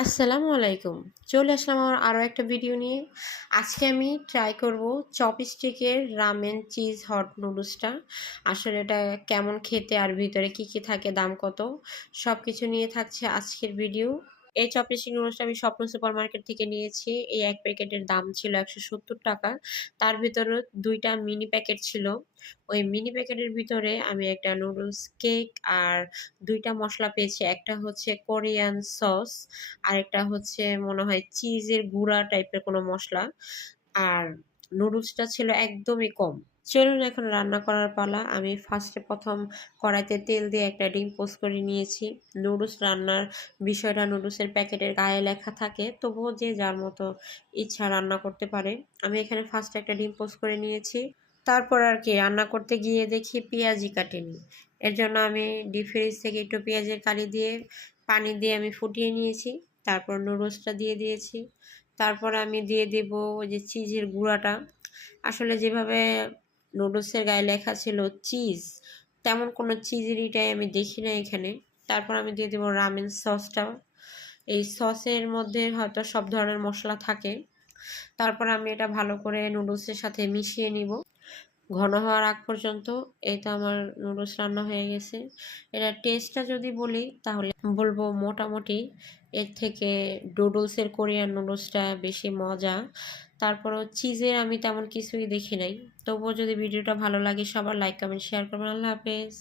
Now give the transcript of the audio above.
আসসালামু আলাইকুম। চলে আসলাম আমার আরও একটা ভিডিও নিয়ে। আজকে আমি ট্রাই করব চপস্টিকের রামেন চিজ হট নুডলসটা আসলে এটা কেমন খেতে আর ভিতরে কি কি থাকে, দাম কত? সব কিছু নিয়ে থাকছে আজকের ভিডিও এই চপস্টিক নুডলসটা আমি স্বপ্ন সুপার মার্কেট থেকে নিয়েছি। এই এক প্যাকেটের দাম ছিল একশো সত্তর টাকা। তার ভিতরে দুইটা মিনি প্যাকেট ছিল। ওই মিনি প্যাকেটের ভিতরে আমি একটা নুডলস, কেক আর দুইটা মশলা পেয়েছি। একটা হচ্ছে কোরিয়ান সস আর একটা হচ্ছে মনে হয় চিজের গুঁড়া টাইপের কোনো মশলা। আর নুডলসটা ছিল একদমই কম। চলুন এখন রান্না করার পালা। আমি ফার্স্টে প্রথম কড়াইতে তেল দিয়ে একটা ডিম পোস্ট করে নিয়েছি। নুডলস রান্নার বিষয়টা নুডলসের প্যাকেটের গায়ে লেখা থাকে, তবুও যে যার মতো ইচ্ছা রান্না করতে পারে। আমি এখানে ফার্স্টে একটা ডিম পোস্ট করে নিয়েছি। তারপর আর কি, রান্না করতে গিয়ে দেখি পেঁয়াজি কাটেনি। এর জন্য আমি ডিপ ফ্রিজ থেকে একটু পেঁয়াজের কালি দিয়ে পানি দিয়ে আমি ফুটিয়ে নিয়েছি। তারপর নুডলসটা দিয়ে দিয়েছি। তারপর আমি দিয়ে দেব ওই যে চিজের গুঁড়াটা। আসলে যেভাবে নুডলসের গায়ে লেখা ছিল চিজ তেমন কোনো চিজেরিটাই আমি দেখি না এখানে। তারপর আমি দিয়ে দেবো রামেন সসটা। এই সসের মধ্যে হয়তো সব ধরনের মশলা থাকে। তারপর আমি এটা ভালো করে নুডলসের সাথে মিশিয়ে নিব। ঘন হওয়ার আগ পর্যন্ত এই তো আমার নুডলস রান্না হয়ে গেছে। এটা টেস্টটা যদি বলি, তাহলে বলব মোটামুটি এর থেকে ডুডলসের কোরিয়ান নুডলসটা বেশি মজা। তারপরও চিজের আমি তেমন কিছুই দেখি নাই। তবুও যদি ভিডিওটা ভালো লাগে, সবার লাইক কমেন্ট শেয়ার করবেন। আল্লাহ হাফেজ।